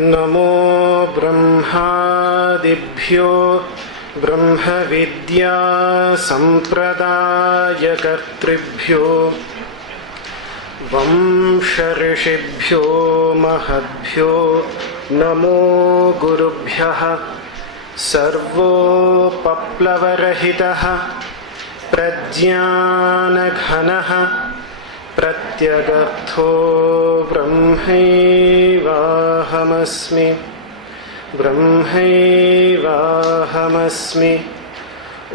नमो ब्रह्मादिभ्यो ब्रह्मविद्या संप्रदायकर्तृभ्यो वंशऋषिभ्यो महद्भ्यो नमो गुरुभ्यः। सर्वोपप्लवरहितः प्रज्ञानघनः प्रत्यगर्थो ब्रह्मैवाहमस्मि ब्रह्मैवाहमस्मि।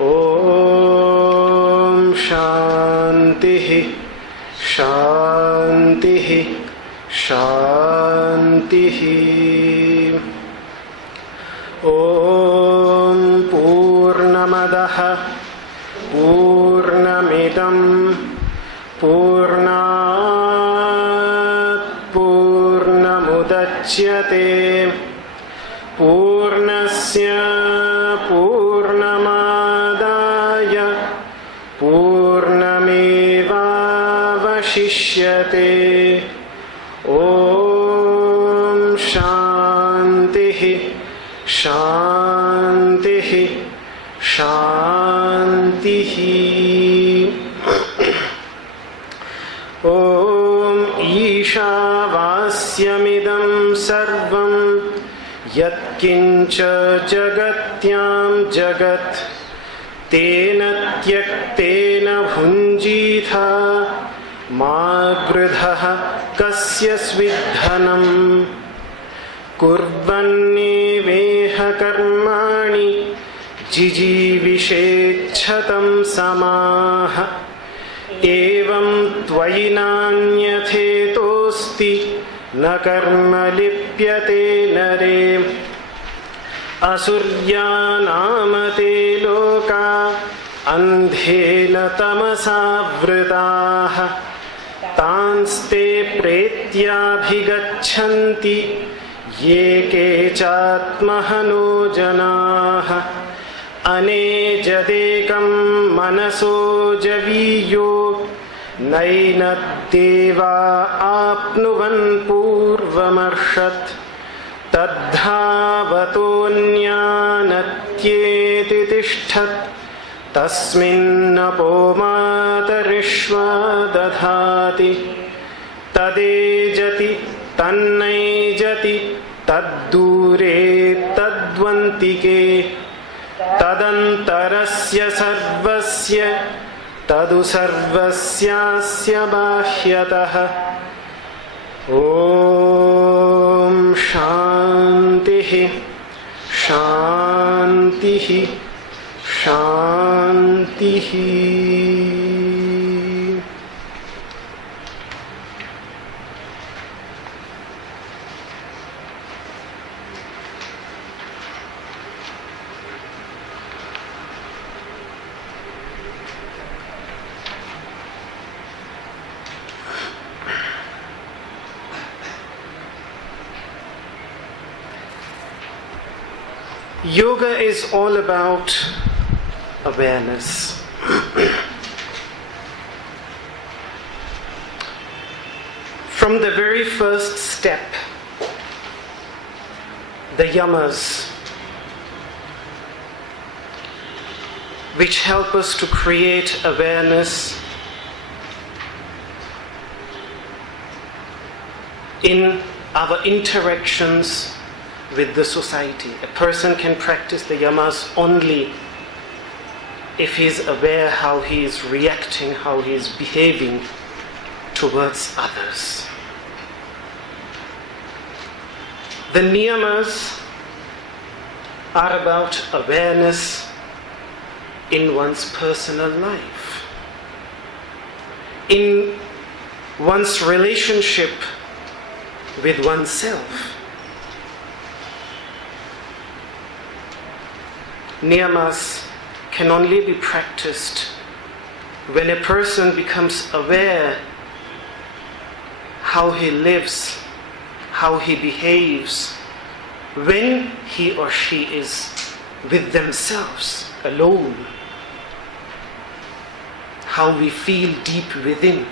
ॐ शान्तिः शान्तिः शान्तिः। ॐ पूर्णमदः पूर्णमिदं पूर्णात् पूर्णमुदच्यते पूर्णस्य पूर्णमादाय पूर्णमेवावशिष्यते। ॐ शान्तिः शान्तिः शान्तिः। ॐ ईशावास्यमिदं सर्वं यत्किञ्च जगत्यां जगत् तेन त्यक्तेन भुञ्जीथ मा गृधः कस्य स्विद्धनम्। कुर्वन्नेवेह कर्माणि जिजीविषेच्छतं समाः। एवं त्वयि नान्यथेतोऽस्ति न कर्म लिप्यते नरे। असुर्यानामते लोका अन्धेन तमसावृताः तांस्ते प्रेत्याभिगच्छन्ति ये केचात्महनो जनाः। अनेजदेकं मनसो जवीयो नैनद्देवा आप्नुवन् पूर्वमर्षत् तद्धावतोऽन्यानत्येति तिष्ठत् तस्मिन्नपो मातरिश्वा दधाति। तदेजति तन्नैजति taddure tadvantike tadantarasya sarvasya tadu sarvasyasya bahyatah. Om Shantihi Shantihi Shantihi. Yoga is all about awareness. From the very first step, the yamas, which help us to create awareness in our interactions with the society. A person can practice the yamas only if he is aware how he is reacting, how he is behaving towards others. The niyamas are about awareness in one's personal life, in one's relationship with oneself. Niyamas can only be practiced when a person becomes aware how he lives, how he behaves, when he or she is with themselves, alone, how we feel deep within.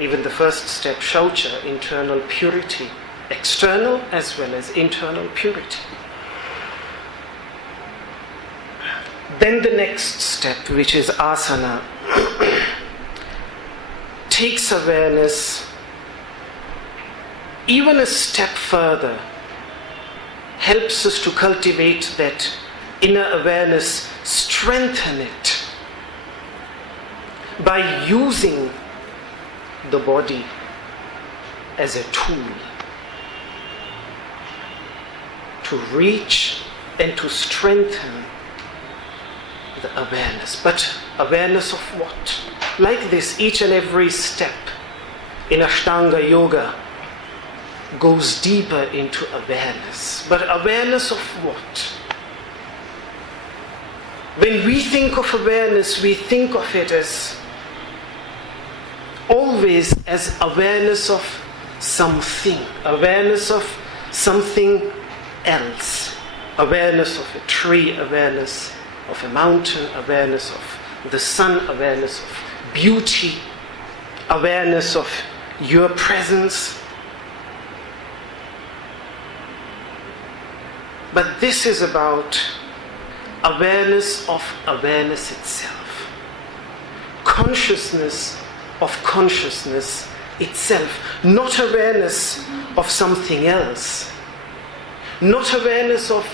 Even the first step, shaucha, internal purity, external as well as internal purity. Then the next step, which is asana, takes awareness even a step further, helps us to cultivate that inner awareness, strengthen it by using the body as a tool to reach and to strengthen the awareness. But awareness of what? Like this, each and every step in Ashtanga Yoga goes deeper into awareness. But awareness of what? When we think of awareness, we think of it as always as awareness of something, awareness of something else, awareness of a tree, awareness of a mountain, awareness of the sun, awareness of beauty, awareness of your presence. But this is about awareness of awareness itself, consciousness of consciousness itself, not awareness of something else, not awareness of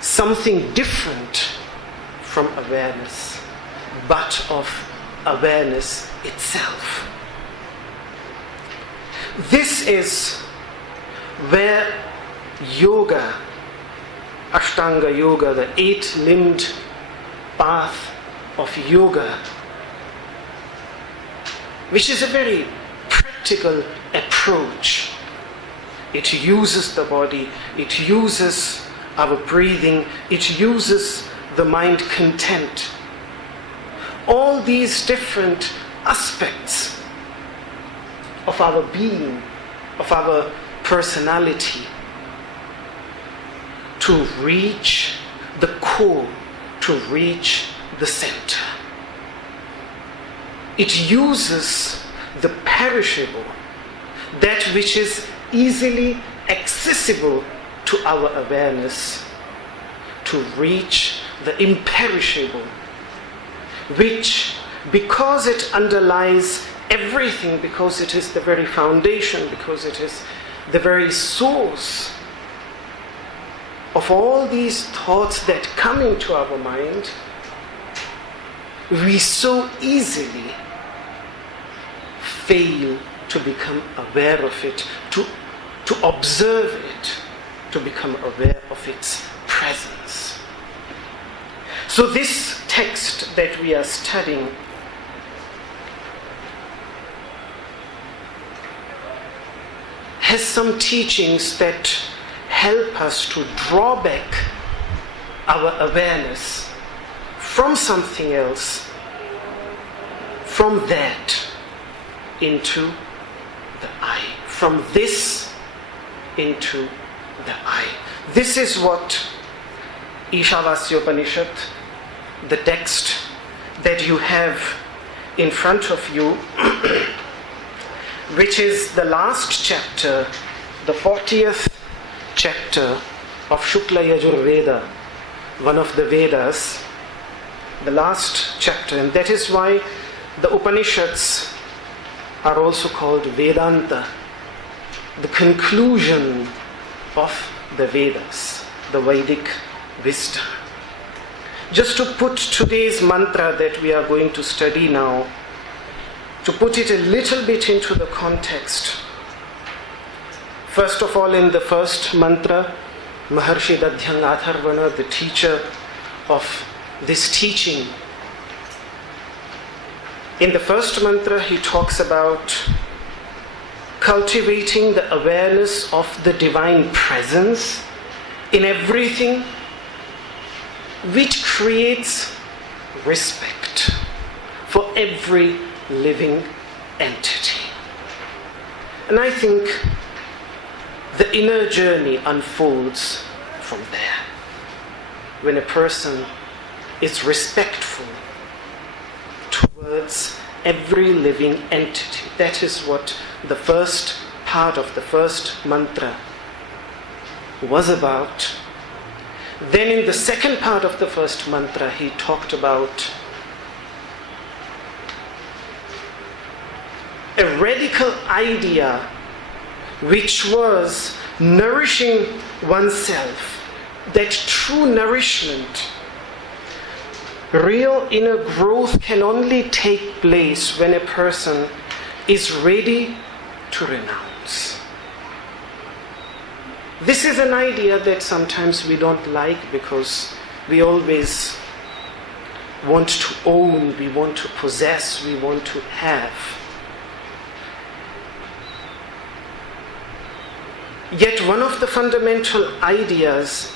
something different from awareness, but of awareness itself. This is where yoga, Ashtanga Yoga, the eight-limbed path of yoga, which is a very practical approach. It uses the body, it uses our breathing, it uses the mind content. All these different aspects of our being, of our personality, to reach the core, to reach the center. It uses the perishable, that which is easily accessible to our awareness, to reach the imperishable, which, because it underlies everything, because it is the very foundation, because it is the very source of all these thoughts that come into our mind, we so easily fail to become aware of it, to observe it, to become aware of its presence. So this text that we are studying has some teachings that help us to draw back our awareness from something else, from that into the I, from this into the I. This is what Ishavasya Upanishad, the text that you have in front of you, which is the last chapter, the 40th chapter of Shukla Yajur Veda, one of the Vedas, the last chapter. And that is why the Upanishads are also called Vedanta, the conclusion of the Vedas, the Vedic wisdom. Just to put today's mantra that we are going to study now, to put it a little bit into the context. First of all, in the first mantra, Maharshi Dadhyang Atharvana, the teacher of this teaching, in the first mantra he talks about cultivating the awareness of the divine presence in everything, which creates respect for every living entity. And I think the inner journey unfolds from there. When a person is respectful towards every living entity. That is what the first part of the first mantra was about. Then in the second part of the first mantra, he talked about a radical idea which was nourishing oneself, that true nourishment, real inner growth can only take place when a person is ready to renounce. This is an idea that sometimes we don't like because we always want to own, we want to possess, we want to have. Yet one of the fundamental ideas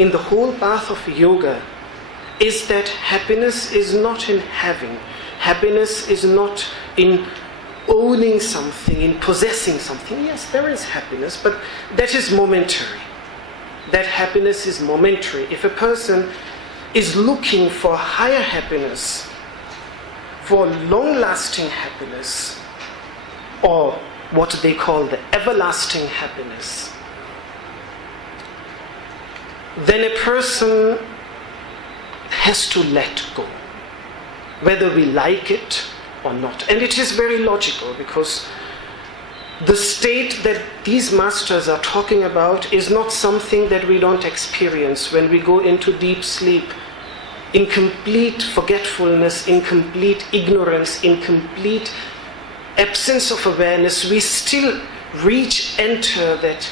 in the whole path of yoga is that happiness is not in having. Happiness is not in owning something, in possessing something. Yes, there is happiness, but that is momentary. That happiness is momentary. If a person is looking for higher happiness, for long-lasting happiness, or what they call the everlasting happiness, then a person has to let go, whether we like it or not. And it is very logical, because the state that these masters are talking about is not something that we don't experience when we go into deep sleep, in complete forgetfulness, in complete ignorance, in complete absence of awareness. We still enter that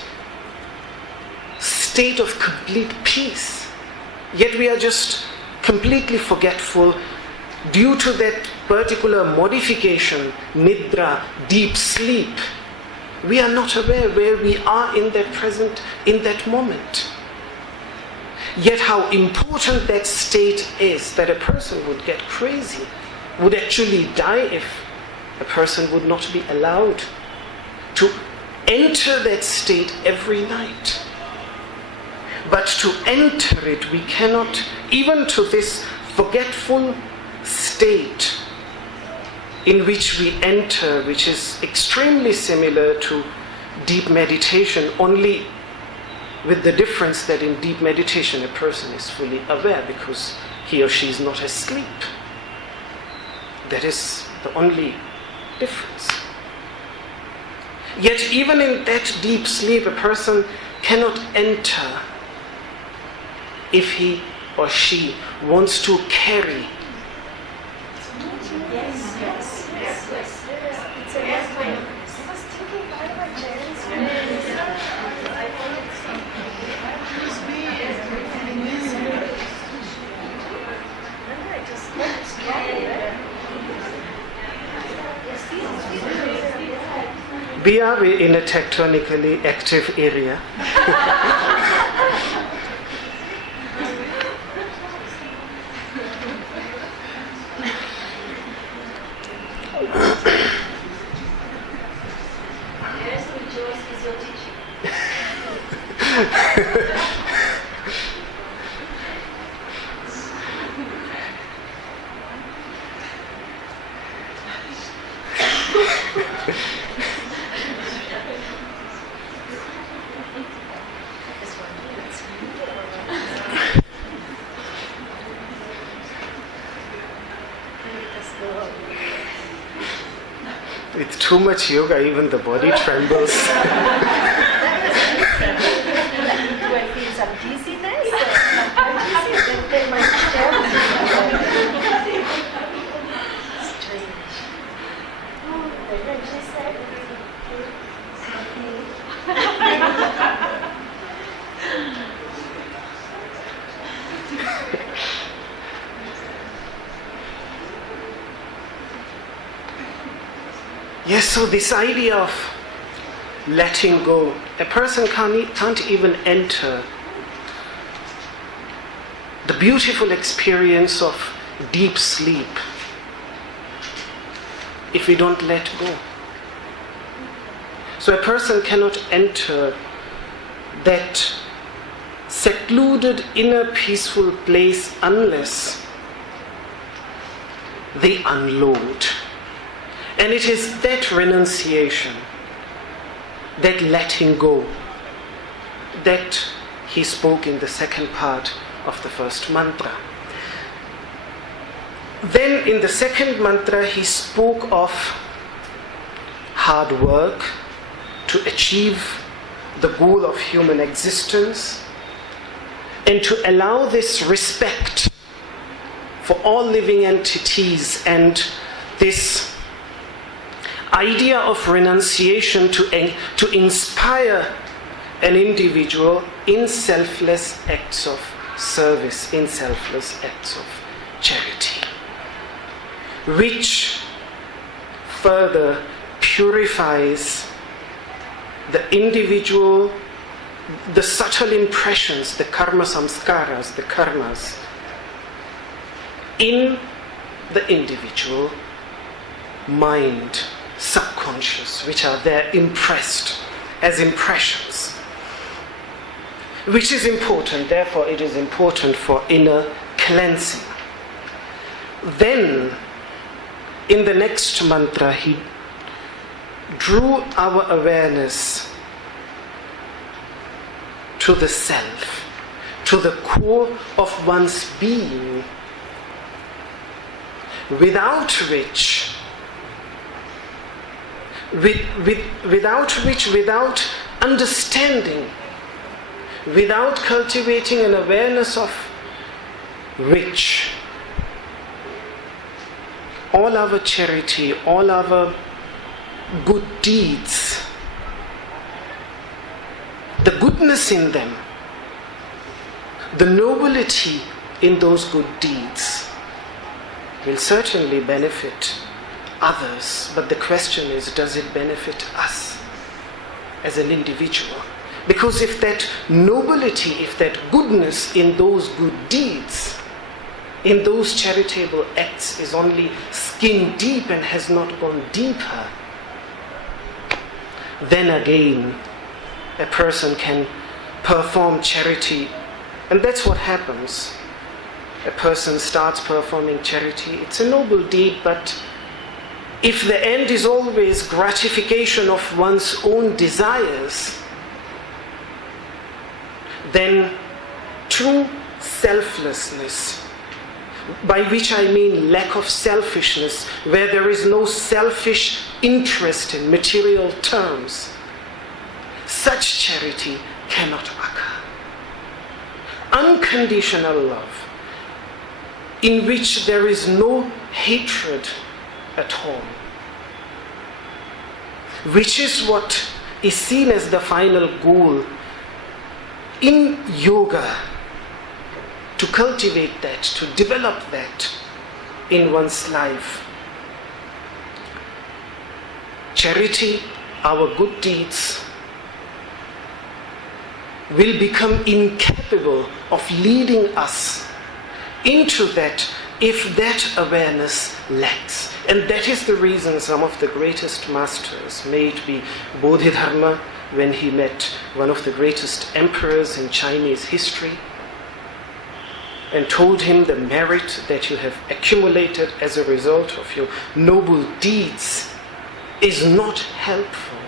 state of complete peace. Yet we are just completely forgetful due to that particular modification, nidra, deep sleep. We are not aware where we are in that present, in that moment. Yet how important that state is, that a person would get crazy, would actually die if a person would not be allowed to enter that state every night. But to enter it, we cannot, even to this forgetful state in which we enter, which is extremely similar to deep meditation, only with the difference that in deep meditation a person is fully aware because he or she is not asleep. That is the only difference. Yet even in that deep sleep, a person cannot enter if he or she wants to carry. We are in a tectonically active area. With too much yoga, even the body trembles. Do I feel some dizziness? Then my strange. Yes, so this idea of letting go, a person can't even enter the beautiful experience of deep sleep if we don't let go. So a person cannot enter that secluded inner peaceful place unless they unload. And it is that renunciation, that letting go, that he spoke in the second part of the first mantra. Then in the second mantra he spoke of hard work to achieve the goal of human existence and to allow this respect for all living entities and this idea of renunciation to inspire an individual in selfless acts of service, in selfless acts of charity, which further purifies the individual, the subtle impressions, the karma samskaras, the karmas, in the individual mind, subconscious, which are there impressed as impressions, which is important. Therefore it is important for inner cleansing. Then in the next mantra he drew our awareness to the self, to the core of one's being, without which, without understanding, without cultivating an awareness of which, all our charity, all our good deeds, the goodness in them, the nobility in those good deeds will certainly benefit others, but the question is, does it benefit us as an individual? Because if that nobility, if that goodness in those good deeds, in those charitable acts is only skin deep and has not gone deeper, then again a person can perform charity, and that's what happens. A person starts performing charity, it's a noble deed, but if the end is always gratification of one's own desires, then true selflessness, by which I mean lack of selfishness, where there is no selfish interest in material terms, such charity cannot occur. unconditional love, in which there is no hatred at all, which is what is seen as the final goal in yoga, to cultivate that, to develop that in one's life. Charity, our good deeds, will become incapable of leading us into that if that awareness lacks. And that is the reason some of the greatest masters, may it be Bodhidharma when he met one of the greatest emperors in Chinese history and told him the merit that you have accumulated as a result of your noble deeds is not helpful.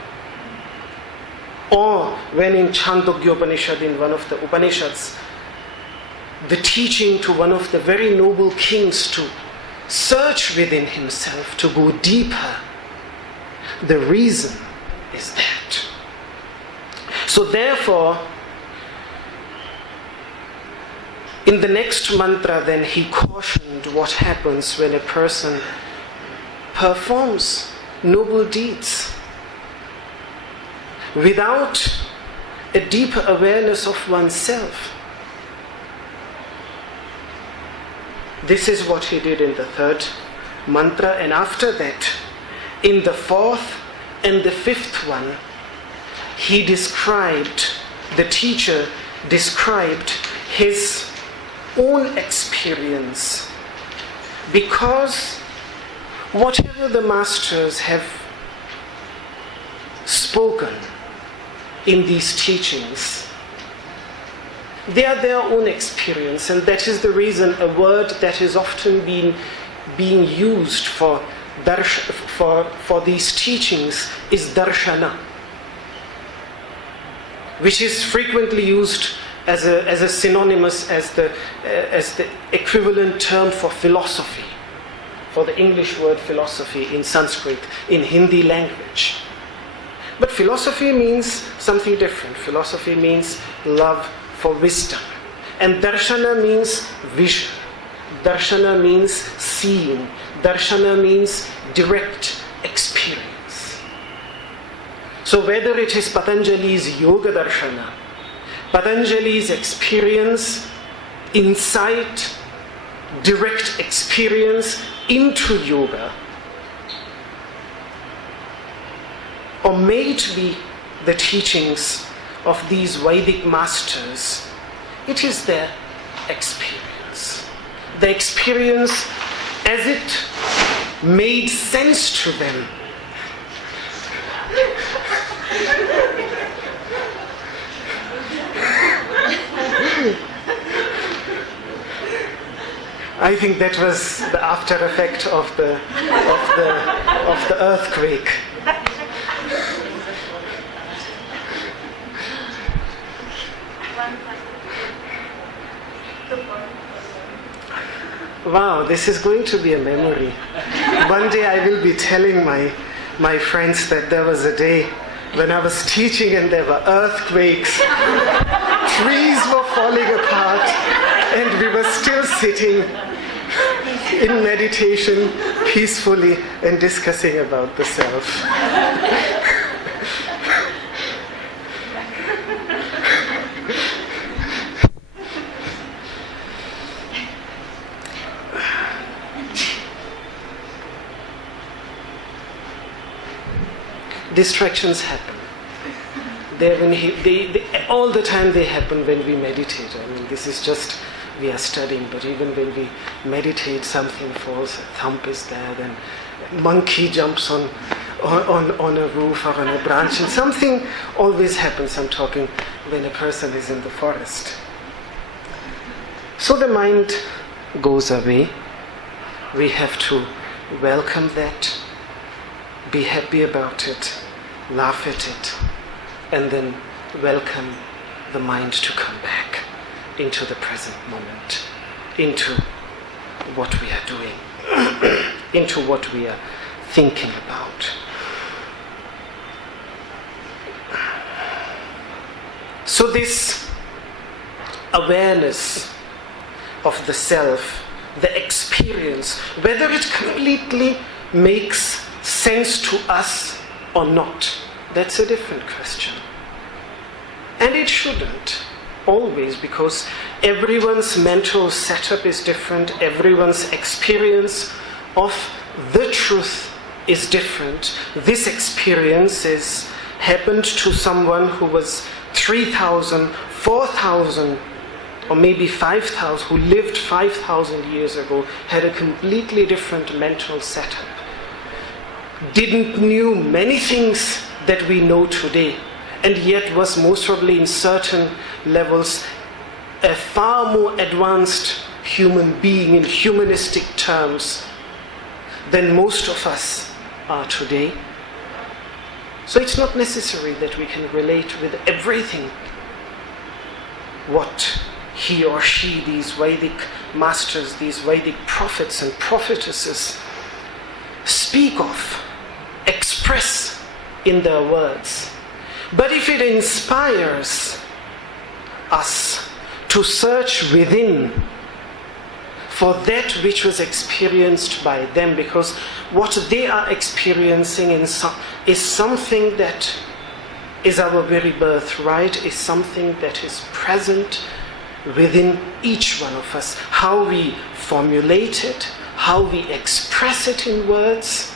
Or when in Chandogya Upanishad, in one of the Upanishads, the teaching to one of the very noble kings to search within himself, to go deeper. The reason is that. So therefore, in the next mantra then he cautioned what happens when a person performs noble deeds without a deeper awareness of oneself. This is what he did in the third mantra, and after that, in the fourth and the fifth one, the teacher described his own experience, because whatever the masters have spoken in these teachings, they are their own experience, and that is the reason a word that is often being used for these teachings is Darshana, which is frequently used as a synonymous, as the equivalent term for philosophy, for the English word philosophy in Sanskrit, in Hindi language. But philosophy means something different. Philosophy means love for wisdom. And darshana means vision. Darshana means seeing. Darshana means direct experience. So whether it is Patanjali's Yoga Darshana, Patanjali's experience, insight, direct experience into yoga, or may it be the teachings of these Vedic masters, it is their experience. The experience as it made sense to them. I think that was the after effect of the earthquake. Wow, this is going to be a memory. One day I will be telling my friends that there was a day when I was teaching and there were earthquakes, trees were falling apart, and we were still sitting in meditation peacefully and discussing about the self. Distractions happen. All the time they happen when we meditate. I mean, this is just, we are studying, but even when we meditate, something falls, a thump is there, then a monkey jumps on a roof or on a branch, and something always happens. I'm talking when a person is in the forest. So the mind goes away. We have to welcome that, be happy about it, laugh at it, and then welcome the mind to come back into the present moment, into what we are doing, into what we are thinking about. So this awareness of the self, the experience, whether it completely makes sense to us or not, that's a different question. And it shouldn't always, because everyone's mental setup is different, everyone's experience of the truth is different. This experience happened to someone who was 3,000, 4,000, or maybe 5,000, who lived 5,000 years ago, had a completely different mental setup. Didn't knew many things that we know today, and yet was most probably in certain levels a far more advanced human being in humanistic terms than most of us are today. So it's not necessary that we can relate with everything what he or she, these Vedic masters, these Vedic prophets and prophetesses speak of, express in their words. But if it inspires us to search within for that which was experienced by them, because what they are experiencing is something that is our very birthright, is something that is present within each one of us. How we formulate it, how we express it in words,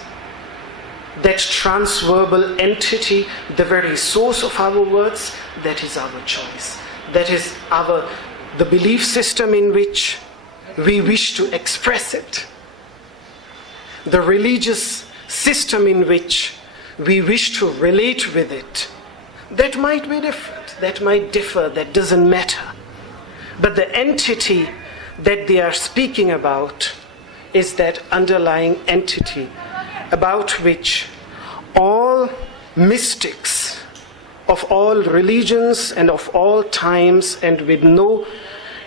that transverbal entity, the very source of our words, that is our choice. That is the belief system in which we wish to express it. The religious system in which we wish to relate with it. That might be different, that might differ, that doesn't matter. But the entity that they are speaking about is that underlying entity about which all mystics of all religions and of all times, and with no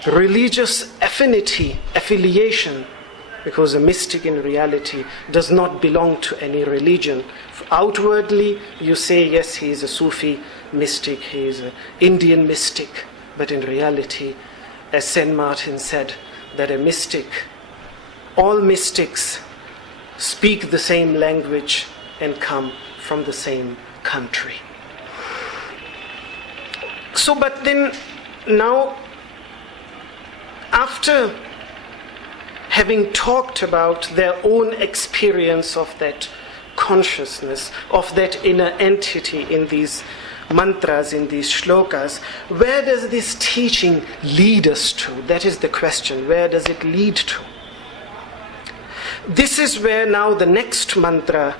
religious affiliation, because a mystic in reality does not belong to any religion. Outwardly you say, yes, he is a Sufi mystic, he is an Indian mystic, but in reality, as St. Martin said, that a mystic, all mystics speak the same language and come from the same country. So, but then now, after having talked about their own experience of that consciousness, of that inner entity in these mantras, in these shlokas, where does this teaching lead us to? That is the question. Where does it lead to? This is where now the next mantra,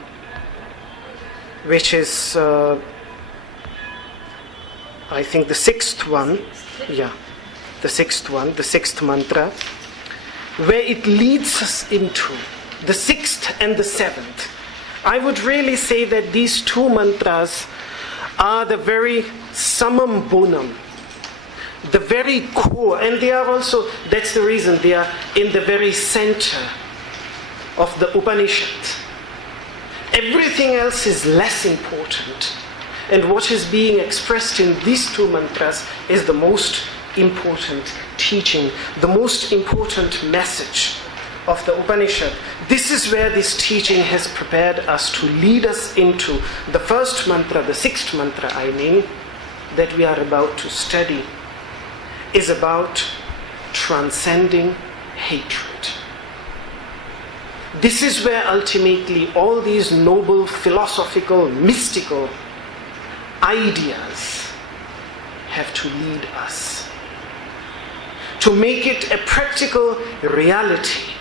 which is, I think the sixth one, the sixth mantra, where it leads us into the sixth and the seventh. I would really say that these two mantras are the very summum bonum, the very core, and they are also, that's the reason, they are in the very center of the Upanishad. Everything else is less important, and what is being expressed in these two mantras is the most important teaching, the most important message of the Upanishad. This is where this teaching has prepared us to lead us into the first mantra, the sixth mantra, that we are about to study, is about transcending hatred. This is where ultimately all these noble, philosophical, mystical ideas have to lead us, to make it a practical reality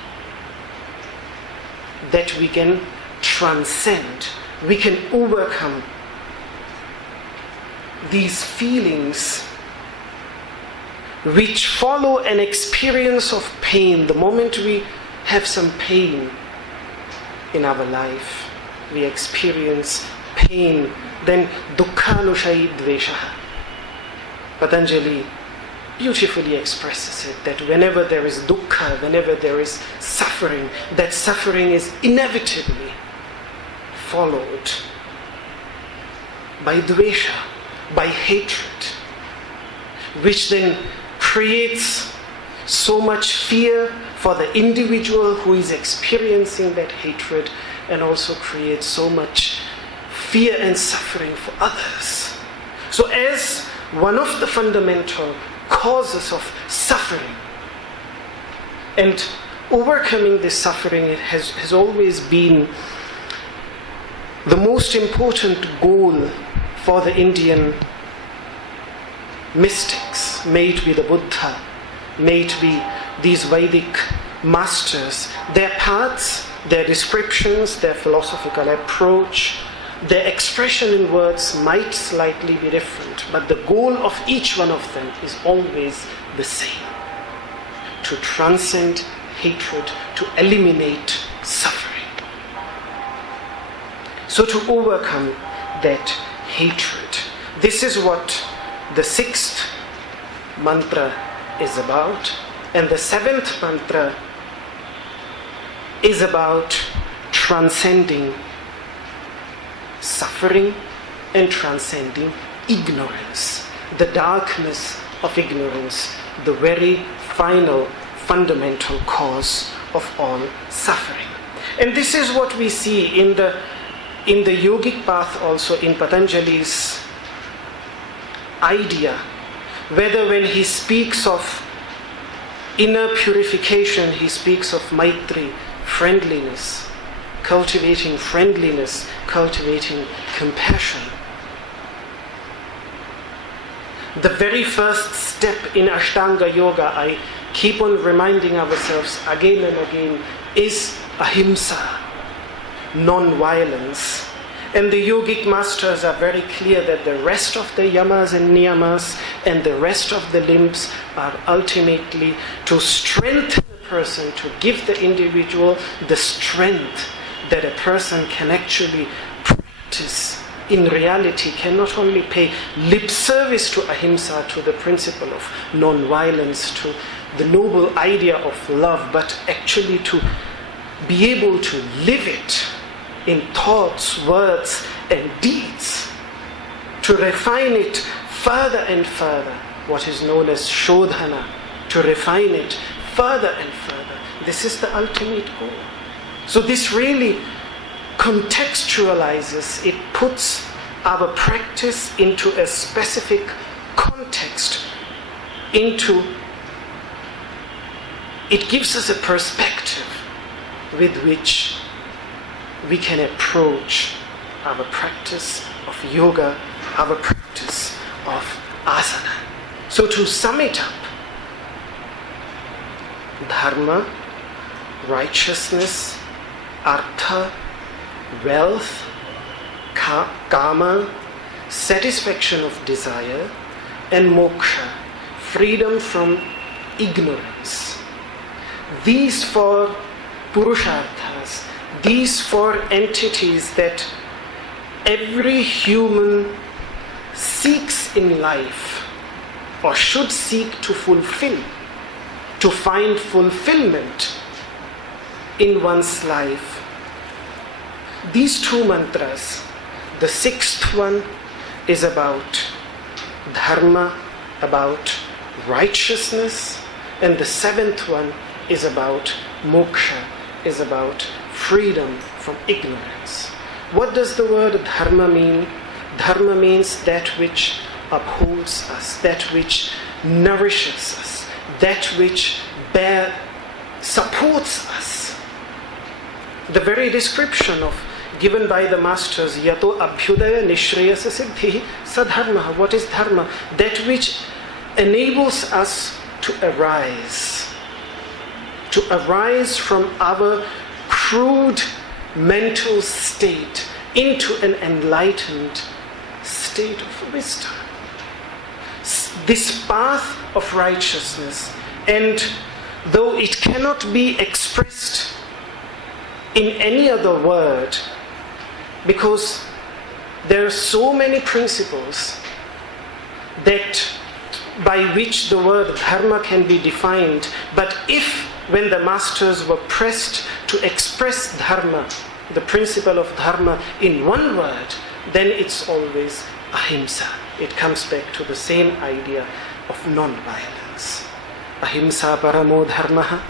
that we can transcend, we can overcome these feelings which follow an experience of pain. The moment we have some pain in our life, we experience pain, then dukkhanushai dveshaha. Patanjali beautifully expresses it, that whenever there is dukkha, whenever there is suffering, that suffering is inevitably followed by dvesha, by hatred, which then creates so much fear for the individual who is experiencing that hatred, and also creates so much fear and suffering for others. So as one of the fundamental causes of suffering, and overcoming this suffering, it has always been the most important goal for the Indian mystics, may it be the Buddha, may it be these Vedic masters. Their paths, their descriptions, their philosophical approach, their expression in words might slightly be different, but the goal of each one of them is always the same: to transcend hatred, to eliminate suffering. So to overcome that hatred, this is what the 6th mantra is about, and the 7th mantra is about transcending suffering and transcending ignorance, the darkness of ignorance, the very final fundamental cause of all suffering. And this is what we see in the yogic path, also in Patanjali's idea, whether when he speaks of inner purification, he speaks of Maitri, friendliness, cultivating compassion. The very first step in Ashtanga Yoga, I keep on reminding ourselves again and again, is ahimsa, non-violence. And the yogic masters are very clear that the rest of the yamas and niyamas and the rest of the limbs are ultimately to strengthen the person, to give the individual the strength that a person can actually practice in reality, can not only pay lip service to ahimsa, to the principle of non-violence, to the noble idea of love, but actually to be able to live it in thoughts, words, and deeds, to refine it further and further, what is known as shodhana, to refine it further and further. This is the ultimate goal. So this really contextualizes, it puts our practice into a specific context, it gives us a perspective with which we can approach our practice of yoga, our practice of asana. So to sum it up, dharma, righteousness, artha, wealth, kama, satisfaction of desire, and moksha, freedom from ignorance. These 4 purusharthas, these 4 entities that every human seeks in life, or should seek to fulfill, to find fulfillment in one's life. These 2 mantras, the 6th one is about dharma, about righteousness, and the 7th one is about moksha, is about freedom from ignorance. What does the word dharma mean? Dharma means that which upholds us, that which nourishes us, that which supports us. The very description given by the masters, yato abhyudaya nishreyasa siddhi sadharma. What is dharma? That which enables us to arise from our crude mental state into an enlightened state of wisdom. This path of righteousness, and though it cannot be expressed in any other word, because there are so many principles that by which the word dharma can be defined, but when the masters were pressed to express dharma, the principle of dharma, in one word, then it's always ahimsa. It comes back to the same idea of non-violence. ahimsa paramo dharma.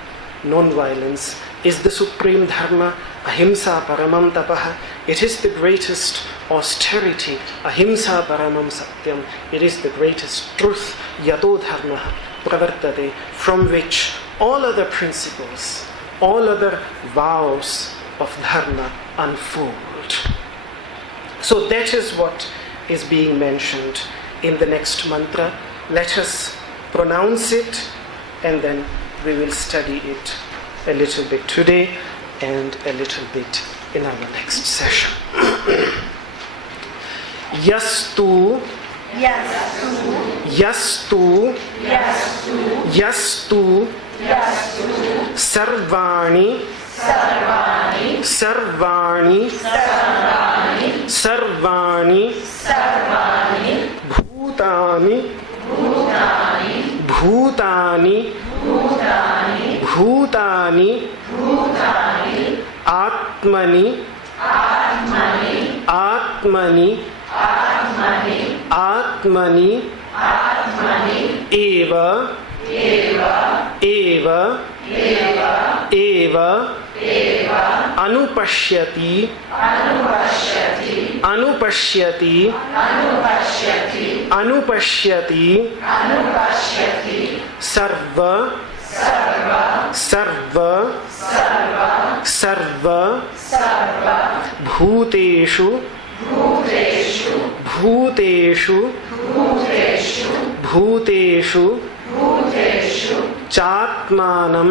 Non-violence is the supreme dharma. Ahimsa paramam tapah. It is the greatest austerity. Ahimsa paramam satyam. It is the greatest truth. Yato dharma pravartate, from which all other principles, all other vows of dharma unfold. So that is what is being mentioned in the next mantra. Let us pronounce it and then we will study it a little bit today and a little bit in our next session. Yastu, yastu, yastu, sarvani, sarvani, sarvani, bhutani, bhutani, bhutani, atmani, atmani, atmani, eva, eva, eva, anupashyati, anupashyati, anupashyati, sarva, sarva, sarva, bhuteshu, bhuteshu, bhuteshu, chatmanam,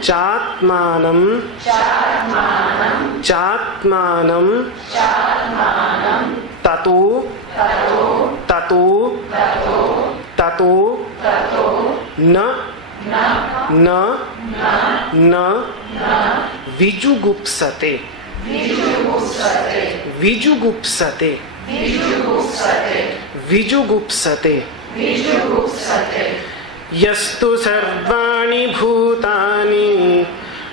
chatmanam, chatmanam, tato, tato, tato, na, na, na, vijugupsate, vijugupsate, vijugupsate, yastu sarvani bhutani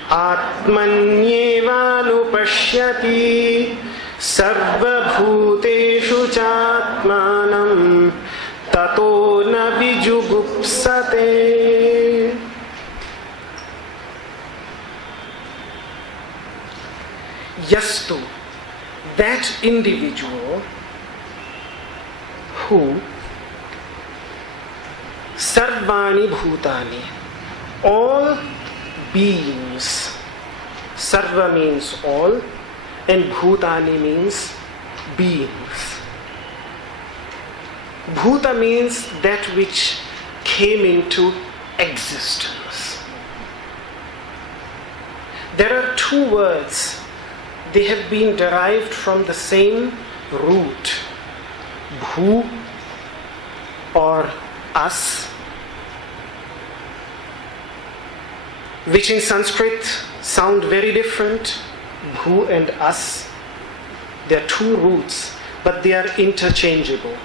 atmanyevanupashyati sarvabhuteshu chatmanam tato na vijugupsate. Yastu, that individual who sarvani bhutani, all beings, sarva means all and bhutani means beings. Bhuta means that which came into existence. There are two words. They have been derived from the same root, bhu or us, which in Sanskrit sound very different. Bhu and us, they are two roots, but they are interchangeable.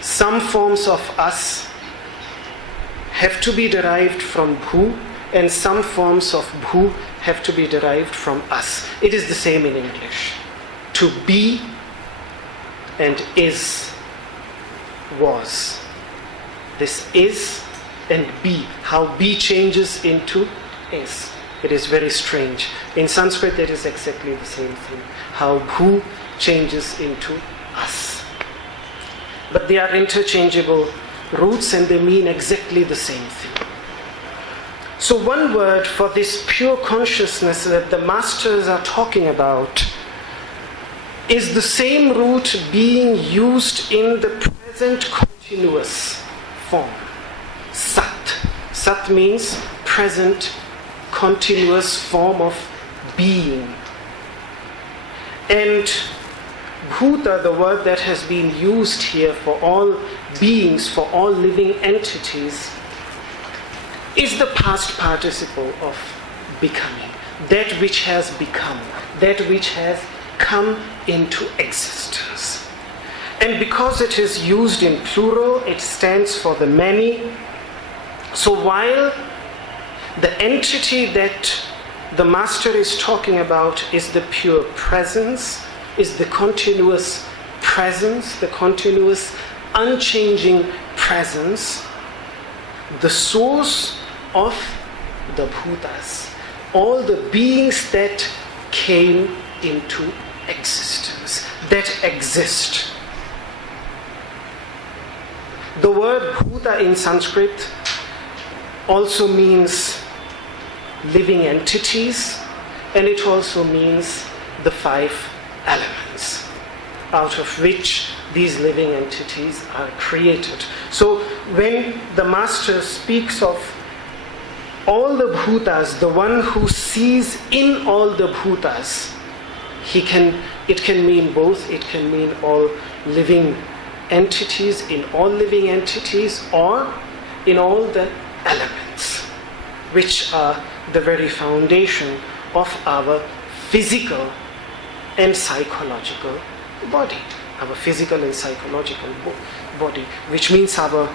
Some forms of us have to be derived from bhu, and some forms of bhu have to be derived from us. It is the same in English. To be and is, was. This is and be. How be changes into is. It is very strange. In Sanskrit it is exactly the same thing. How bhu changes into us. But they are interchangeable roots and they mean exactly the same thing. So one word for this pure consciousness that the masters are talking about is the same root being used in the present continuous form. Sat. Sat means present continuous form of being. And bhuta, the word that has been used here for all beings, for all living entities, is the past participle of becoming. That which has become, that which has come into existence. And because it is used in plural, it stands for the many. So while the entity that the master is talking about is the pure presence, is the continuous presence, the continuous unchanging presence, the source of the bhutas, all the beings that came into existence, that exist. The word bhuta in Sanskrit also means living entities, and it also means the 5 elements out of which these living entities are created. So when the master speaks of all the bhutas, the one who sees in all the bhutas, it can mean both. It can mean all living entities, in all living entities, or in all the elements, which are the very foundation of our physical and psychological body. Our physical and psychological body, which means our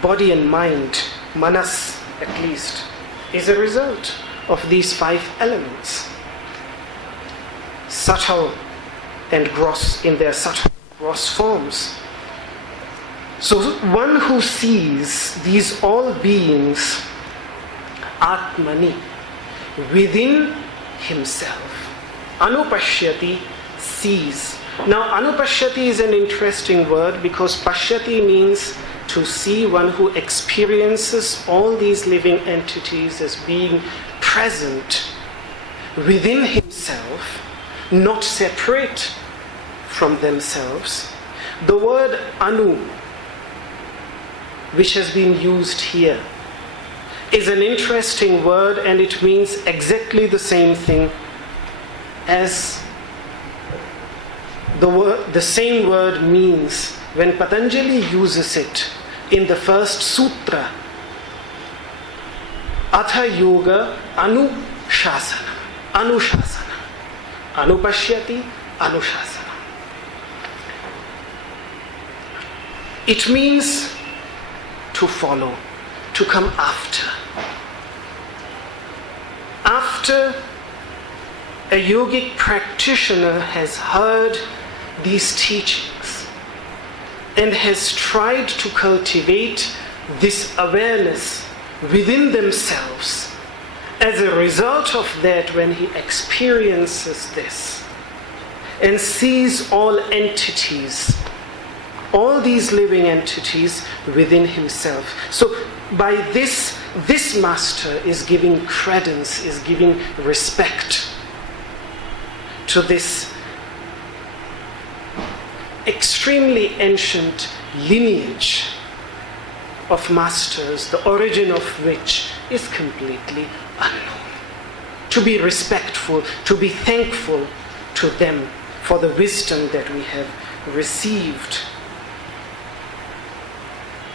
body and mind, manas at least, is a result of these 5 elements. Subtle and gross, in their subtle gross forms. So one who sees these all beings Atmani, within himself. Anupashyati, sees. Now anupashyati is an interesting word because pashyati means to see, one who experiences all these living entities as being present within himself, not separate from themselves. The word anu, which has been used here, is an interesting word, and it means exactly the same thing as the same word means when Patanjali uses it in the first sutra, Atha Yoga Anushasana. Anushasana. Anupashyati Anushasana. It means to follow, to come after. After a yogic practitioner has heard these teachings and has tried to cultivate this awareness within themselves, as a result of that, when he experiences this and sees all entities, all these living entities within himself. So by this master is giving credence, is giving respect to this extremely ancient lineage of masters, the origin of which is completely unknown. To be respectful, to be thankful to them for the wisdom that we have received.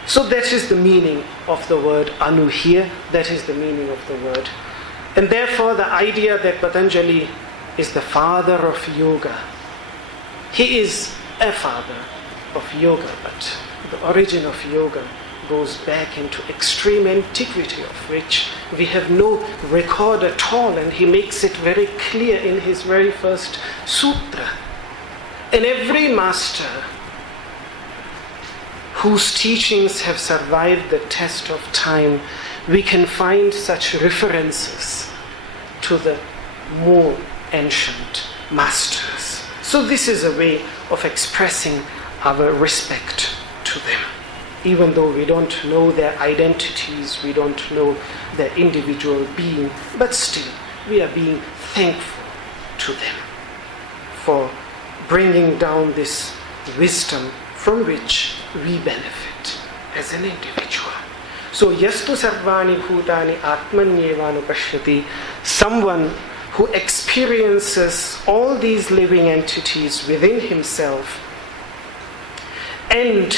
So that is the meaning of the word anu here. That is the meaning of the word. And therefore the idea that Patanjali is the father of yoga. He is a father of yoga, but the origin of yoga goes back into extreme antiquity, of which we have no record at all, and he makes it very clear in his very first sutra. And every master whose teachings have survived the test of time, we can find such references to the more ancient masters. So this is a way of expressing our respect to them. Even though we don't know their identities, we don't know their individual being, but still we are being thankful to them for bringing down this wisdom from which we benefit as an individual. So yastu sarvani bhutani atmanyevanu pashyati, someone who experiences all these living entities within himself, and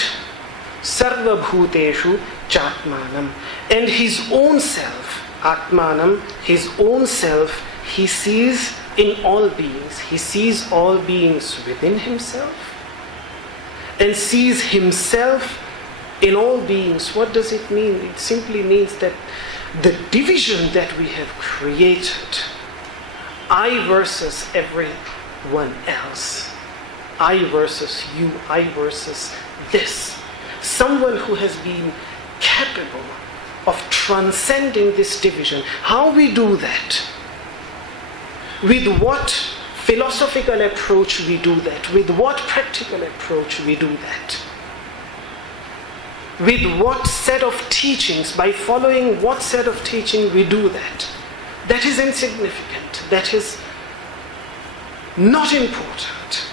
sarva bhuteshu chatmanam, and his own self, atmanam, his own self, he sees in all beings. He sees all beings within himself and sees himself in all beings. What does it mean? It simply means that the division that we have created, I versus everyone else, I versus you, I versus this. Someone who has been capable of transcending this division. How we do that? With what philosophical approach we do that? With what practical approach we do that? With what set of teachings, by following what set of teaching we do that? That is insignificant. That is not important.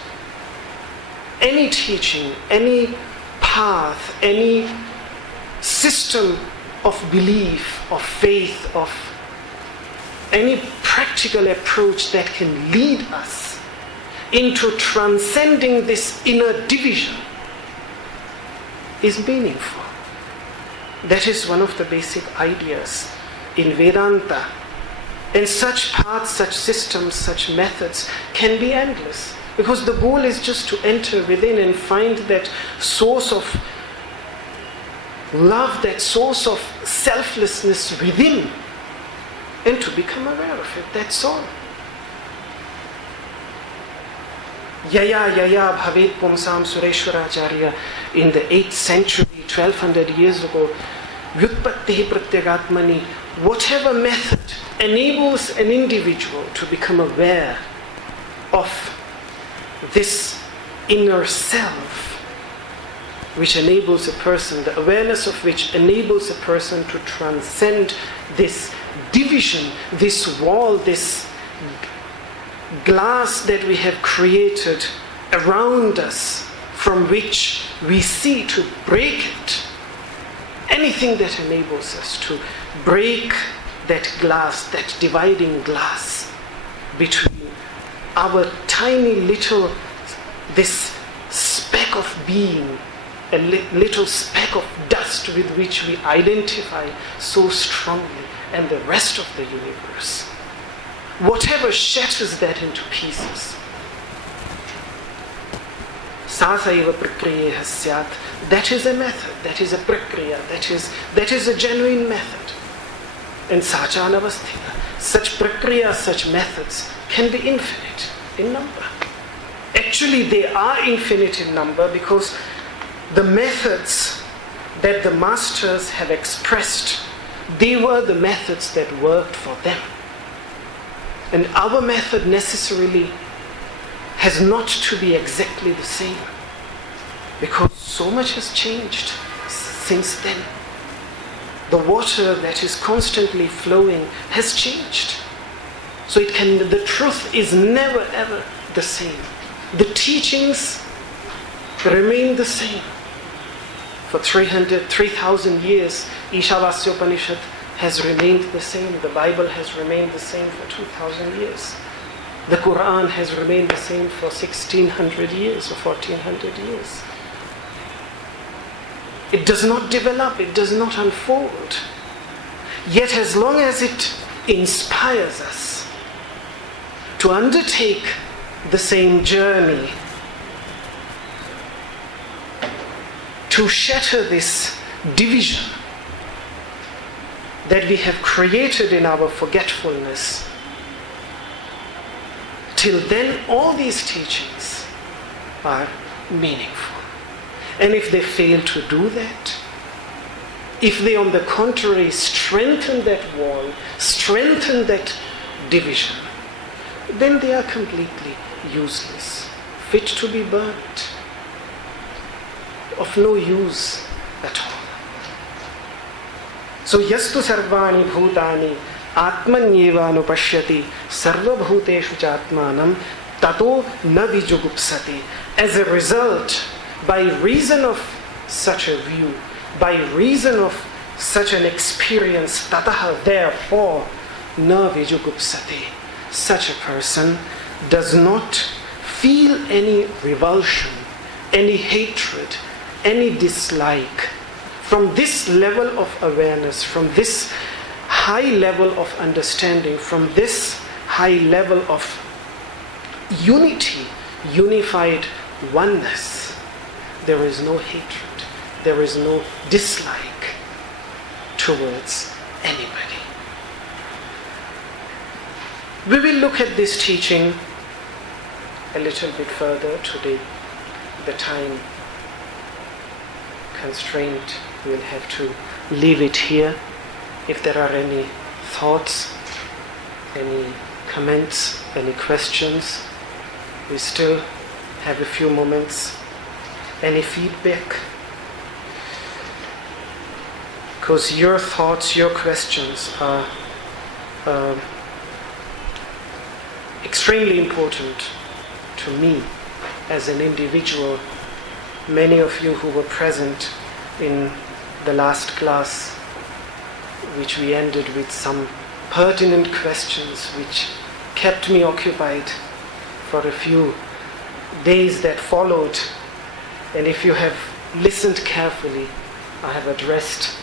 Any teaching, any path, any system of belief, of faith, of any practical approach that can lead us into transcending this inner division is meaningful. That is one of the basic ideas in Vedanta. And such paths, such systems, such methods can be endless. Because the goal is just to enter within and find that source of love, that source of selflessness within, and to become aware of it. That's all. Yaya bhavet pumsam Sureshwaracharya in the 8th century, 1200 years ago, vyutpattihi pratyagatmani, whatever method enables an individual to become aware of this inner self, which enables a person, the awareness of which enables a person to transcend this division, this wall, this glass that we have created around us, from which we see, to break it. Anything that enables us to break that glass, that dividing glass between our tiny little, this speck of being, a little speck of dust with which we identify so strongly, and the rest of the universe. Whatever shatters that into pieces. Sasaiva prakriyeha syat. That is a method, that is a prakriya, that is a genuine method. And sachanavasthita. Such prakriya, such methods can be infinite in number. Actually, they are infinite in number because the methods that the masters have expressed, they were the methods that worked for them. And our method necessarily has not to be exactly the same, because so much has changed since then. The water that is constantly flowing has changed. So the truth is never ever the same. The teachings remain the same. For 3,000 years, Ishavasya Upanishad has remained the same. The Bible has remained the same for 2,000 years. The Quran has remained the same for 1,600 years or 1,400 years. It does not develop, it does not unfold. Yet as long as it inspires us to undertake the same journey, to shatter this division that we have created in our forgetfulness, till then all these teachings are meaningful. And if they fail to do that, if they on the contrary strengthen that wall, strengthen that division, then they are completely useless, fit to be burnt, of no use at all. So yastu sarvani bhutani atmanyeva anupashyati sarvabhuteshu chatmanam tato na vijugupsati. As a result, by reason of such a view, by reason of such an experience, tataha, therefore, na vijugupsati, such a person does not feel any revulsion, any hatred, any dislike. From this level of awareness, from this high level of understanding, from this high level of unity, unified oneness, there is no hatred, there is no dislike towards anybody. We will look at this teaching a little bit further today. The time constraint, we'll have to leave it here. If there are any thoughts, any comments, any questions, we still have a few moments. Any feedback? Because your thoughts, your questions are extremely important to me as an individual. Many of you who were present in the last class, which we ended with some pertinent questions which kept me occupied for a few days that followed. And if you have listened carefully, I have addressed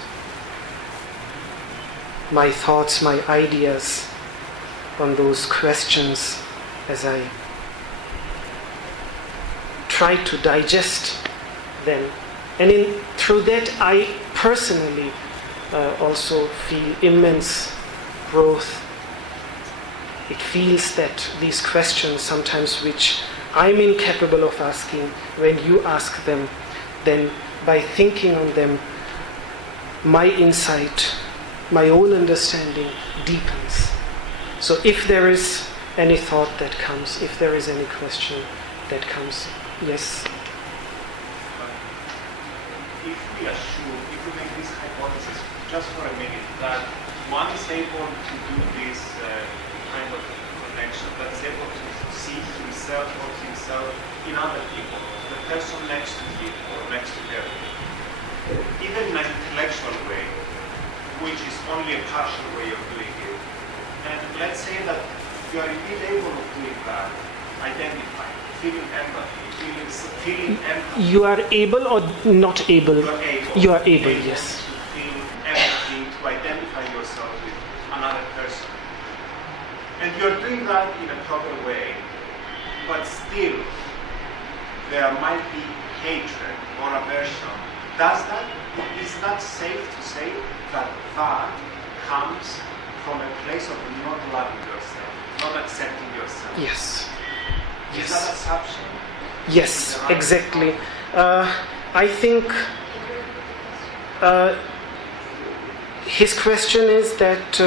my thoughts, my ideas on those questions as I tried to digest them. And through that I personally also feel immense growth. It feels that these questions sometimes which I'm incapable of asking, when you ask them, then by thinking on them, my insight, my own understanding deepens. So if there is any thought that comes, if there is any question that comes, yes? If we assume, if we make this hypothesis just for a minute, that one is able to do this kind of connection, that is able to see himself or himself in other people, the person next to him or next to her, even in an intellectual way, which is only a partial way of doing it. And let's say that you are indeed able of doing that, identifying, feeling empathy, feeling empathy. You are able or not able? You are able. You are able, yes. To feel empathy, to identify yourself with another person. And you're doing that in a proper way, but still there might be hatred or aversion. Is that safe to say that that comes from a place of not loving yourself, not accepting yourself? Yes. Is that assumption? Yes, exactly. I think his question is that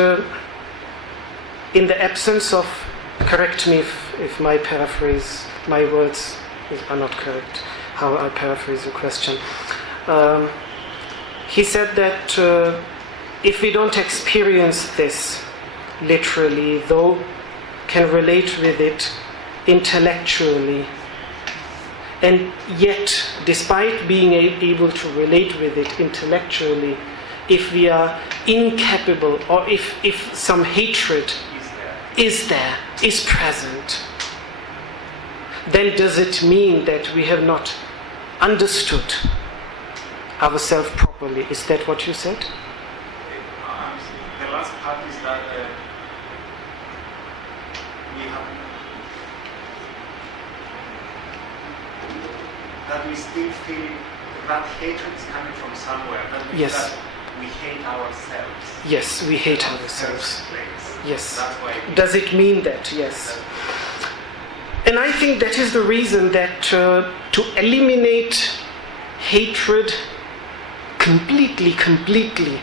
in the absence of, correct me if my paraphrase, my words are not correct, how I paraphrase the question. He said that if we don't experience this literally, though can relate with it intellectually, and yet despite being able to relate with it intellectually, if we are incapable, or if some hatred is present, then does it mean that we have not understood ourselves properly? Is that what you said? The last part is that we still feel that hatred is coming from somewhere. That means Yes. that we hate ourselves. Yes, we hate In the ourselves. first place. Yes. That's why Does it mean that? Yes. And I think that is the reason that to eliminate hatred completely,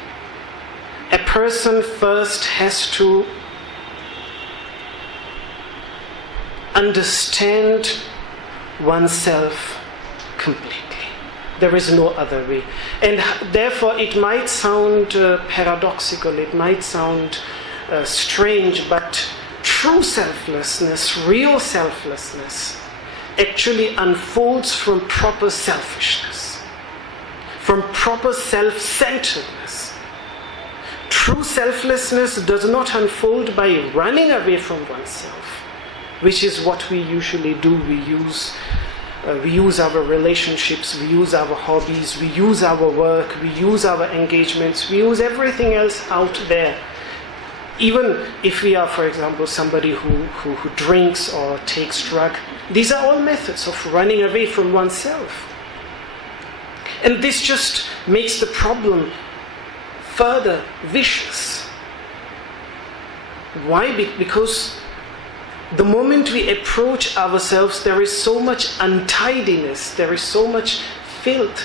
a person first has to understand oneself completely. There is no other way. And therefore it might sound paradoxical, it might sound strange, but true selflessness, real selflessness, actually unfolds from proper selfishness, from proper self-centeredness. True selflessness does not unfold by running away from oneself, which is what we usually do. We use our relationships, we use our hobbies, we use our work, we use our engagements, we use everything else out there. Even if we are, for example, somebody who drinks or takes drug, these are all methods of running away from oneself. And this just makes the problem further vicious. Why? Because the moment we approach ourselves, there is so much untidiness, there is so much filth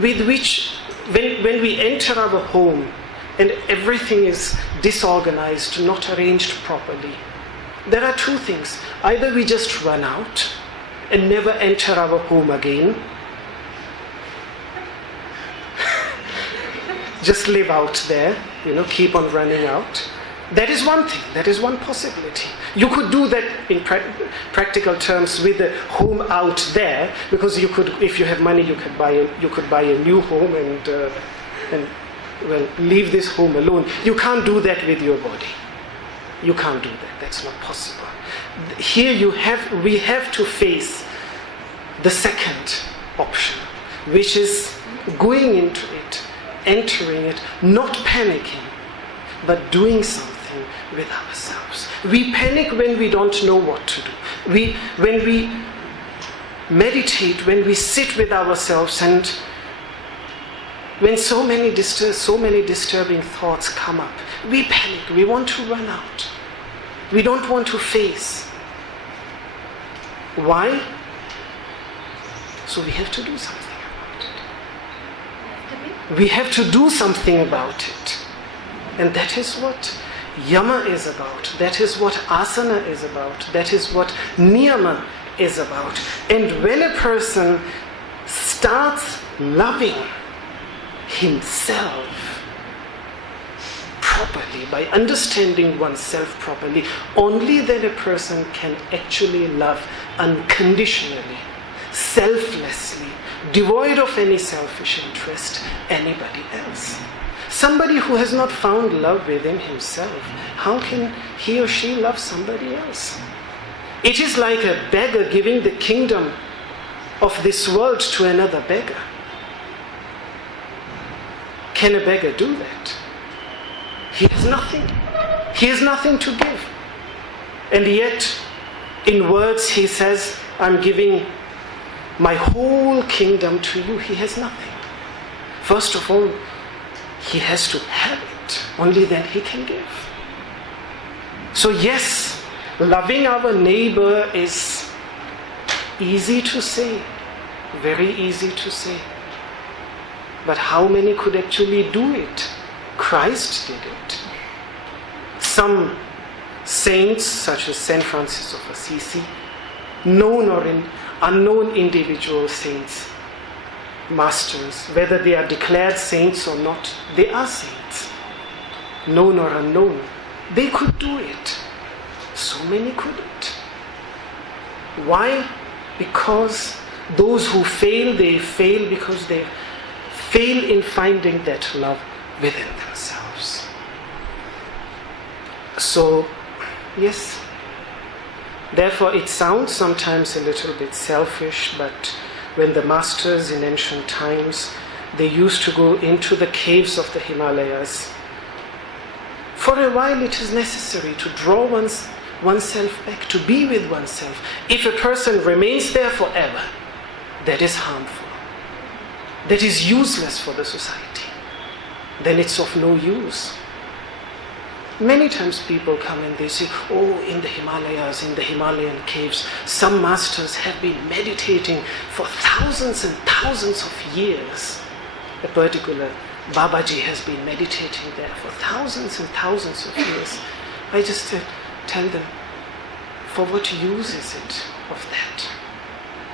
with which when we enter our home and everything is disorganized, not arranged properly, there are two things. Either we just run out and never enter our home again, just live out there, keep on running out. That is one thing, that is one possibility. You could do that in practical terms with the home out there, because you could, if you have money, you could buy a new home and leave this home alone. You can't do that with your body. You can't do that. That's not possible. Here we have to face the second option, which is going into it, entering it, not panicking, but doing something with ourselves. We panic when we don't know what to do. When we meditate, when we sit with ourselves, and when so many disturbing thoughts come up, we panic. We want to run out. We don't want to face. Why? So we have to do something about it. We have to do something about it. And that is what yama is about. That is what asana is about. That is what niyama is about. And when a person starts loving himself properly, by understanding oneself properly, only then a person can actually love unconditionally, selflessly, devoid of any selfish interest, anybody else. Somebody who has not found love within himself, how can he or she love somebody else? It is like a beggar giving the kingdom of this world to another beggar. Can a beggar do that? He has nothing. He has nothing to give. And yet, in words he says, I'm giving my whole kingdom to you. He has nothing. First of all, he has to have it. Only then he can give. So yes, loving our neighbor is easy to say. Very easy to say. But how many could actually do it? Christ did it. Some saints, such as Saint Francis of Assisi, known or unknown individual saints, masters, whether they are declared saints or not, they are saints, known or unknown. They could do it. So many couldn't. Why? Because those who fail, they fail because they fail in finding that love within themselves. So, yes, therefore it sounds sometimes a little bit selfish, but when the masters in ancient times, they used to go into the caves of the Himalayas, for a while it is necessary to draw oneself back, to be with oneself. If a person remains there forever, that is harmful. That is useless for the society. Then it's of no use. Many times people come and they say, oh, in the Himalayas, in the Himalayan caves, some masters have been meditating for thousands and thousands of years. A particular Babaji has been meditating there for thousands and thousands of years. I just tell them, for what use is it of that?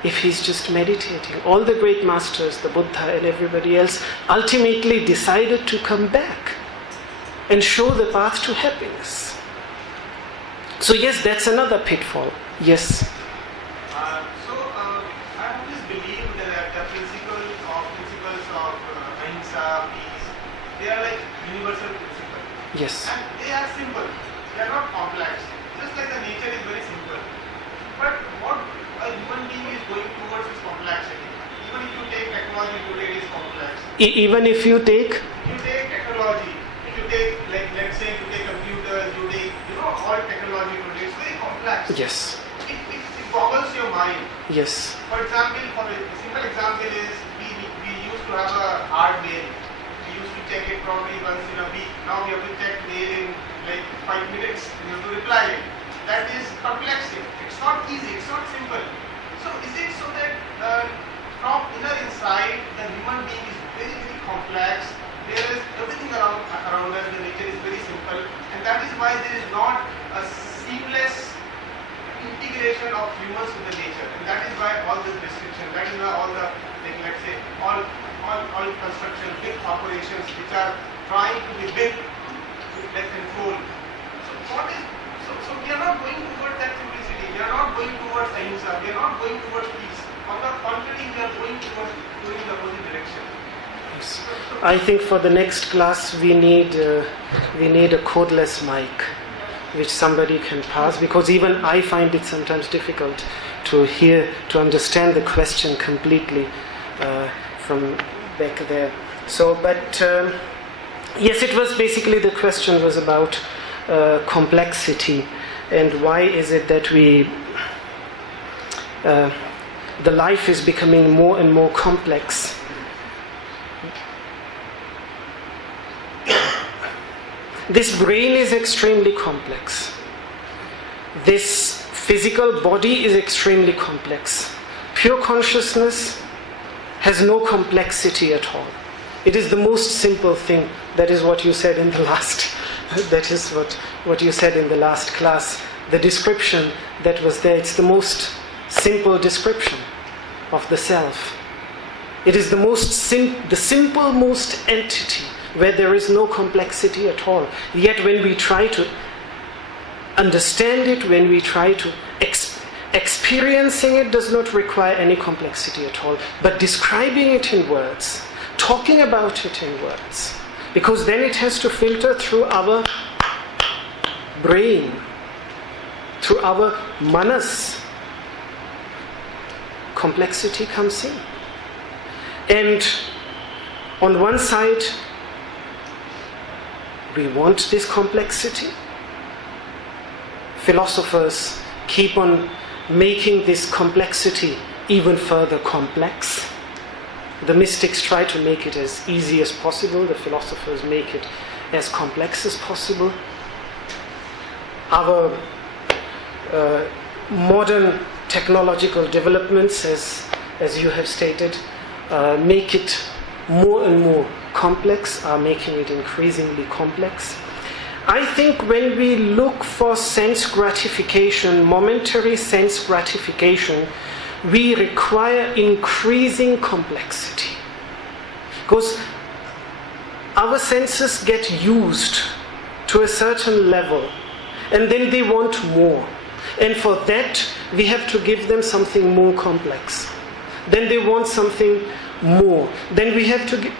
If he's just meditating. All the great masters, the Buddha and everybody else, ultimately decided to come back and show the path to happiness. So yes, that's another pitfall. Yes. I always believe that the principles of ahimsa, peace, they are like universal principles. Yes. And they are simple. They are not complex. Just like the nature is very simple. But what a human being is going towards is complexity. Even if you take technology today, it is complex. Even if you take? If you take technology, if you take, like, let's say, you take computers, you take, all technology today, it's very complex. Yes. It boggles your mind. Yes. For example, a simple example is, we used to have a hard mail. We used to check it probably once in a week. Now we have to check mail in like 5 minutes. We have to reply it. That is perplexing. It's not easy. It's not simple. So is it so that from inner inside, the human being is very, very complex. There is everything around us. The nature is very simple, and that is why there is not a seamless integration of humans with the nature, and that is why all this restriction. That is why all the, like, let's say, all construction, big corporations which are trying to be big, like control. So we are not going towards that simplicity. We are not going towards ahimsa. We are not going towards peace. On the contrary, we are going towards going in the opposite direction. Yes. I think for the next class we need a codeless mic which somebody can pass, because even I find it sometimes difficult to understand the question completely from back there. So, but yes, it was basically, the question was about complexity, and why is it that the life is becoming more and more complex. This brain is extremely complex. This physical body is extremely complex. Pure consciousness has no complexity at all. It is the most simple thing. That is what you said in the last. That is what you said in the last class. The description that was there. It's the most simple description of the self. It is the simple most entity where there is no complexity at all. Yet when we try to understand it, when we try to experiencing it, does not require any complexity at all. But describing it in words, talking about it in words, because then it has to filter through our brain, through our manas. Complexity comes in. And on one side, we want this complexity. Philosophers keep on making this complexity even further complex. The mystics try to make it as easy as possible. The philosophers make it as complex as possible. Our modern technological developments, as you have stated, make it more and more complex, are making it increasingly complex. I think when we look for sense gratification, momentary sense gratification, we require increasing complexity. Because our senses get used to a certain level, and then they want more. And for that, we have to give them something more complex. Then they want something more. Then we have to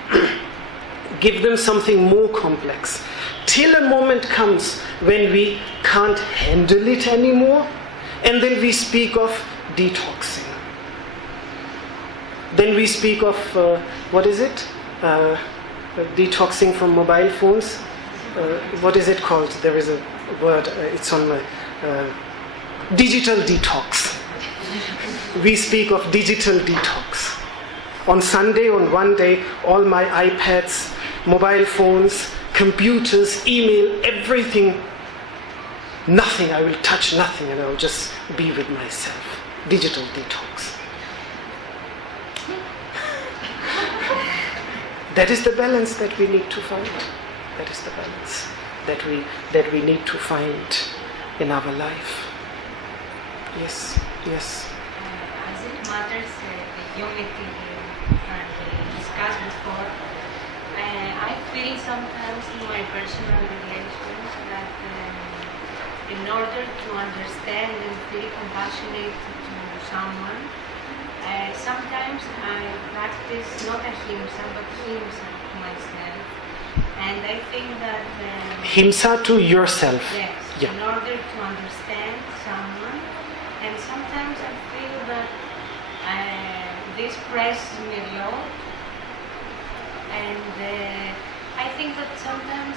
give them something more complex. Till a moment comes when we can't handle it anymore, and then we speak of detoxing. Then we speak of, detoxing from mobile phones. What is it called? There is a word, it's on my... digital detox. We speak of digital detox. On Sunday, on one day, all my iPads, mobile phones, computers, email, everything, nothing, I will touch nothing, and I will just be with myself. Digital detox. That is the balance that we need to find. That is the balance that we need to find in our life. Yes, yes. As it matters, the unity and discussed before, I feel sometimes in my personal relations that in order to understand and feel compassionate to someone, sometimes I practice not ahimsa but himsa to myself. And I think that... himsa to yourself. Yes, yeah. In order to understand someone. And sometimes I feel that this presses me a lot. And I think that sometimes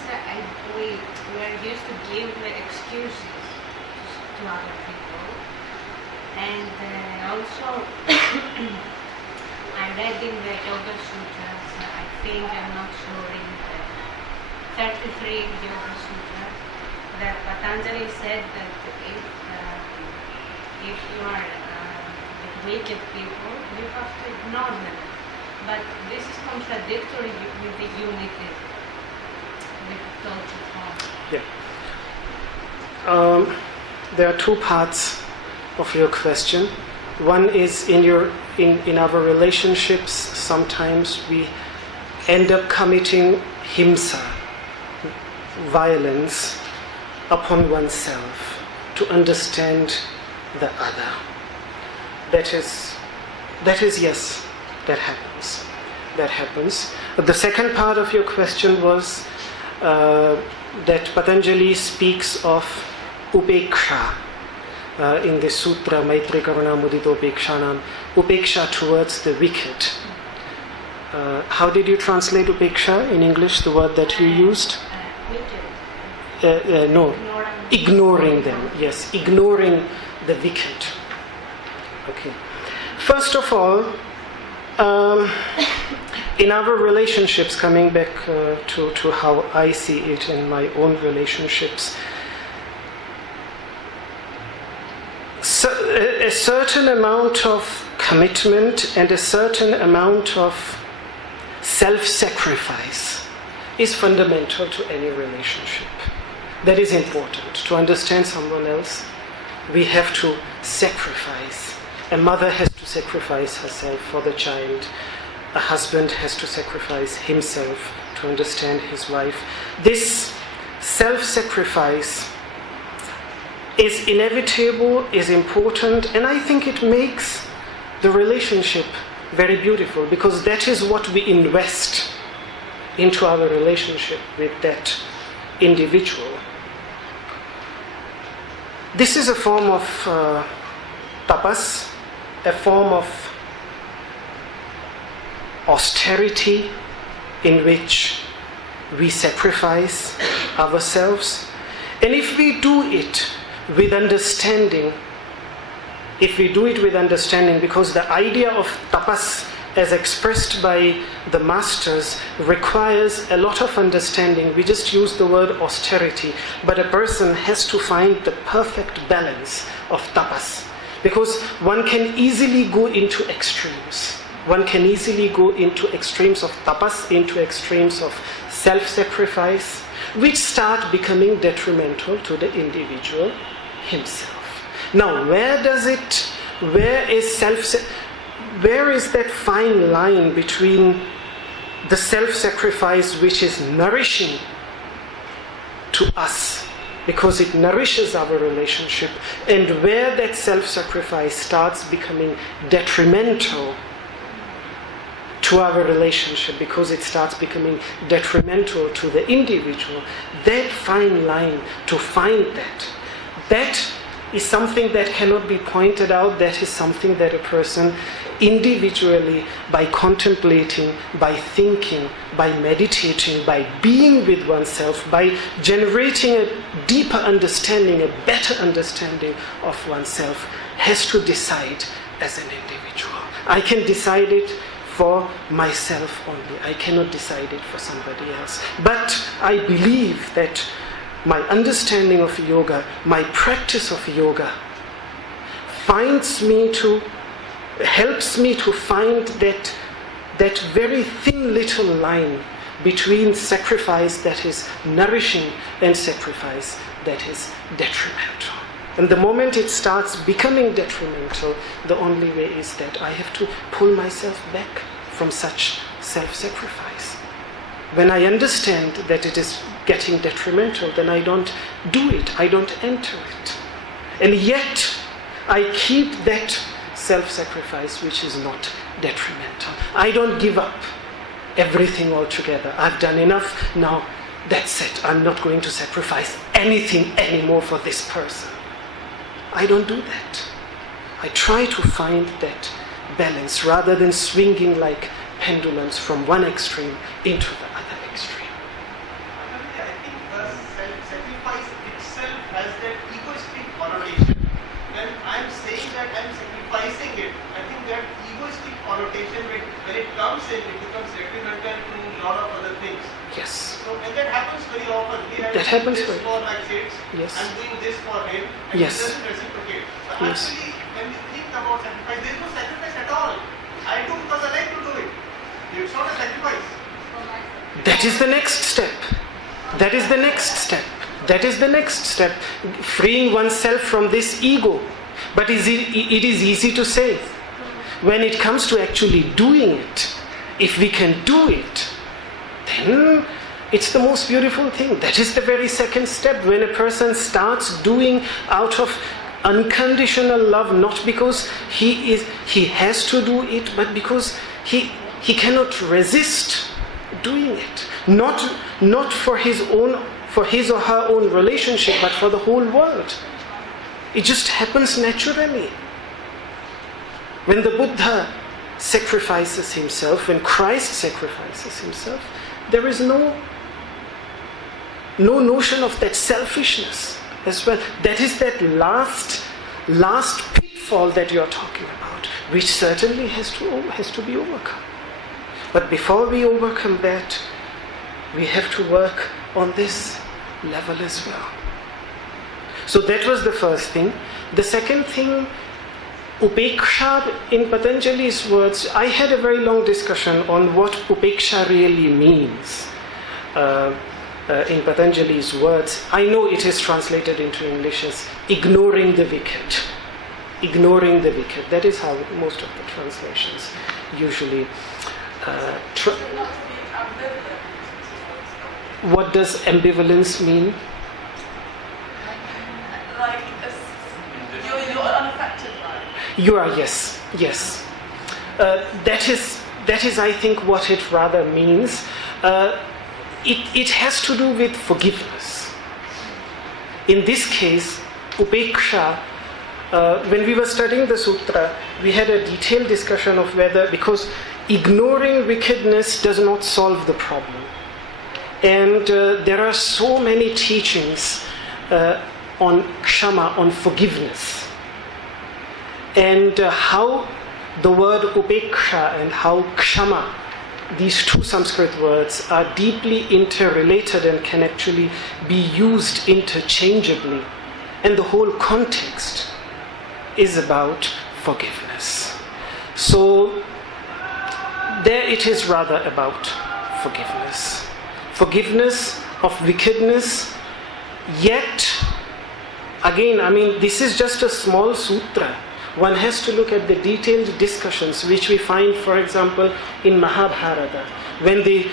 we are used to give excuses to other people. And also, I read in the Yoga Sutras, I think, I'm not sure, in the 33 Yoga Sutras, that Patanjali said that if you are with wicked people, you have to ignore them. but this is contradictory with the unity, with the thought of God. Yeah. There are two parts of your question. One is in our relationships, sometimes we end up committing himsa, violence, upon oneself to understand the other. That is yes, that happens. That happens. But the second part of your question was that Patanjali speaks of upeksha in the sutra Maitri Karuna Mudito Upekshanam, upeksha towards the wicked. How did you translate upeksha in English, the word that you used? No, ignoring them. Yes, ignoring the wicked. Okay. First of all, in our relationships, coming back to how I see it in my own relationships, a certain amount of commitment and a certain amount of self-sacrifice is fundamental to any relationship. That is important. To understand someone else, we have to sacrifice. A mother has to sacrifice herself for the child. A husband has to sacrifice himself to understand his wife. This self-sacrifice is inevitable, is important, and I think it makes the relationship very beautiful, because that is what we invest into our relationship with that individual. This is a form of tapas, a form of austerity in which we sacrifice ourselves. And if we do it with understanding, because the idea of tapas as expressed by the masters requires a lot of understanding. We just use the word austerity, but a person has to find the perfect balance of tapas, because one can easily go into extremes. One can easily go into extremes of tapas, into extremes of self-sacrifice, which start becoming detrimental to the individual himself. Now, where is that fine line between the self-sacrifice which is nourishing to us, because it nourishes our relationship, and where that self-sacrifice starts becoming detrimental to our relationship, because it starts becoming detrimental to the individual? That fine line, to find that is something that cannot be pointed out. That is something that a person individually, by contemplating, by thinking, by meditating, by being with oneself, by generating a deeper understanding, a better understanding of oneself, has to decide as an individual. I can decide it for myself only. I cannot decide it for somebody else. But I believe that my understanding of yoga, my practice of yoga, helps me to find that very thin little line between sacrifice that is nourishing and sacrifice that is detrimental. And the moment it starts becoming detrimental, the only way is that I have to pull myself back from such self-sacrifice. When I understand that it is getting detrimental, then I don't do it, I don't enter it. And yet, I keep that self-sacrifice which is not detrimental. I don't give up everything altogether. I've done enough, now that's it. I'm not going to sacrifice anything anymore for this person. I don't do that. I try to find that balance rather than swinging like pendulums from one extreme into the other extreme. I think the self-sacrifice itself has that egoistic connotation. When I'm saying that I'm sacrificing it, I think that egoistic connotation, when it comes in, it becomes detrimental to a lot of other things. Yes. So, and that happens very often. That happens this for my kids. Yes. I'm doing this for him, and Yes. he doesn't reciprocate. So Yes. actually, when we think about sacrifice, there is no sacrifice at all. I do because I like to do it. not a sacrifice. That is the next step. That is the next step. That is the next step. Freeing oneself from this ego. But it is easy to say. When it comes to actually doing it, if we can do it, then it's the most beautiful thing. That is the very second step. When a person starts doing out of unconditional love, not because he has to do it, but because he cannot resist doing it. Not for his or her own relationship, but for the whole world. It just happens naturally. When the Buddha sacrifices himself, when Christ sacrifices himself, there is no notion of that selfishness as well. That is that last pitfall that you are talking about, which certainly has to be overcome. But before we overcome that, we have to work on this level as well. So that was the first thing. The second thing, Upeksha, in Patanjali's words, I had a very long discussion on what Upeksha really means. In Patanjali's words, I know it is translated into English as ignoring the wicked. Ignoring the wicked. That is how most of the translations usually What does ambivalence mean? Like, you're unaffected by it. You are, yes. That is, I think, what it rather means. It has to do with forgiveness. In this case, Upeksha, when we were studying the sutra, we had a detailed discussion of whether, because ignoring wickedness does not solve the problem. And there are so many teachings on kshama, on forgiveness. And how the word upeksha and how kshama, these two Sanskrit words, are deeply interrelated and can actually be used interchangeably. And the whole context is about forgiveness. So there it is rather about forgiveness. Forgiveness of wickedness, yet, again, this is just a small sutra. One has to look at the detailed discussions which we find, for example, in Mahabharata, when they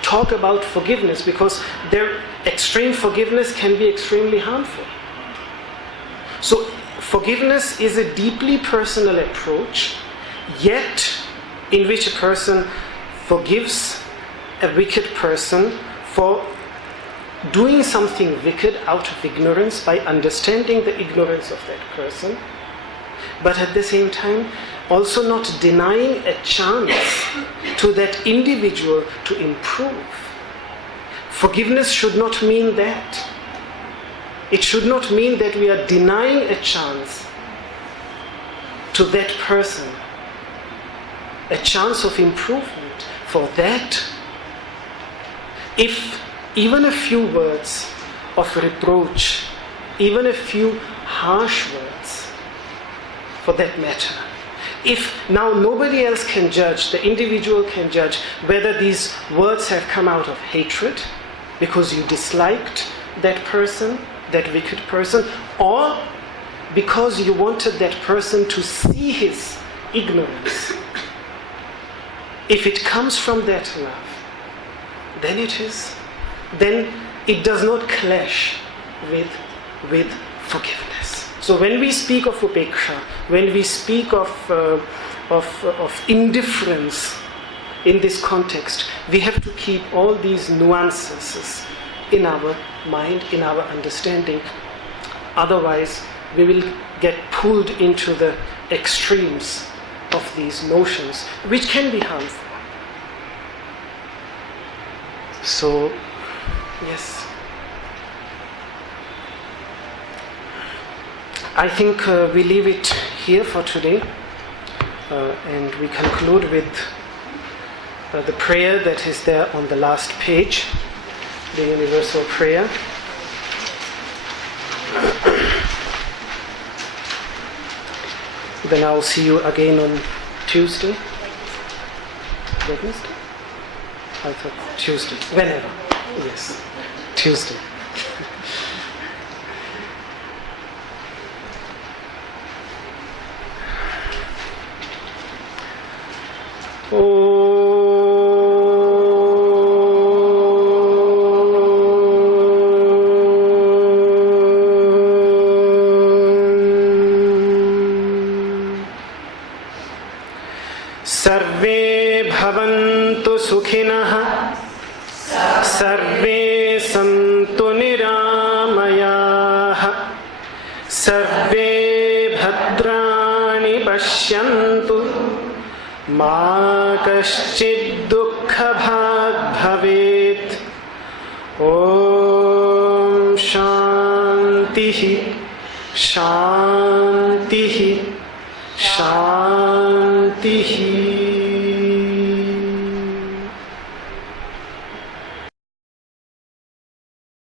talk about forgiveness, because their extreme forgiveness can be extremely harmful. So, forgiveness is a deeply personal approach, yet in which a person forgives a wicked person for doing something wicked out of ignorance by understanding the ignorance of that person, but at the same time also not denying a chance to that individual to improve. Forgiveness should not mean that. It should not mean that we are denying a chance to that person, a chance of improvement. For that, if even a few words of reproach, even a few harsh words, for that matter, if now nobody else can judge, the individual can judge whether these words have come out of hatred because you disliked that person, that wicked person, or because you wanted that person to see his ignorance. If it comes from that love, then it does not clash with forgiveness. So when we speak of upeksha, when we speak of indifference in this context, we have to keep all these nuances in our mind, in our understanding. Otherwise, we will get pulled into the extremes of these notions, which can be harmful. So, yes. I think we leave it here for today, and we conclude with the prayer that is there on the last page, the universal prayer. Then I'll see you again on Tuesday. Wednesday? I thought Tuesday. Whenever. Yes. Tuesday. सर्वे भवन्तु सुखिनः सर्वे सन्तु निरामयाः सर्वे भद्राणि पश्यन्तु मा कश्चित् दुःखभाग् भवेत् ॐ शान्तिः शान्तिः शान्तिः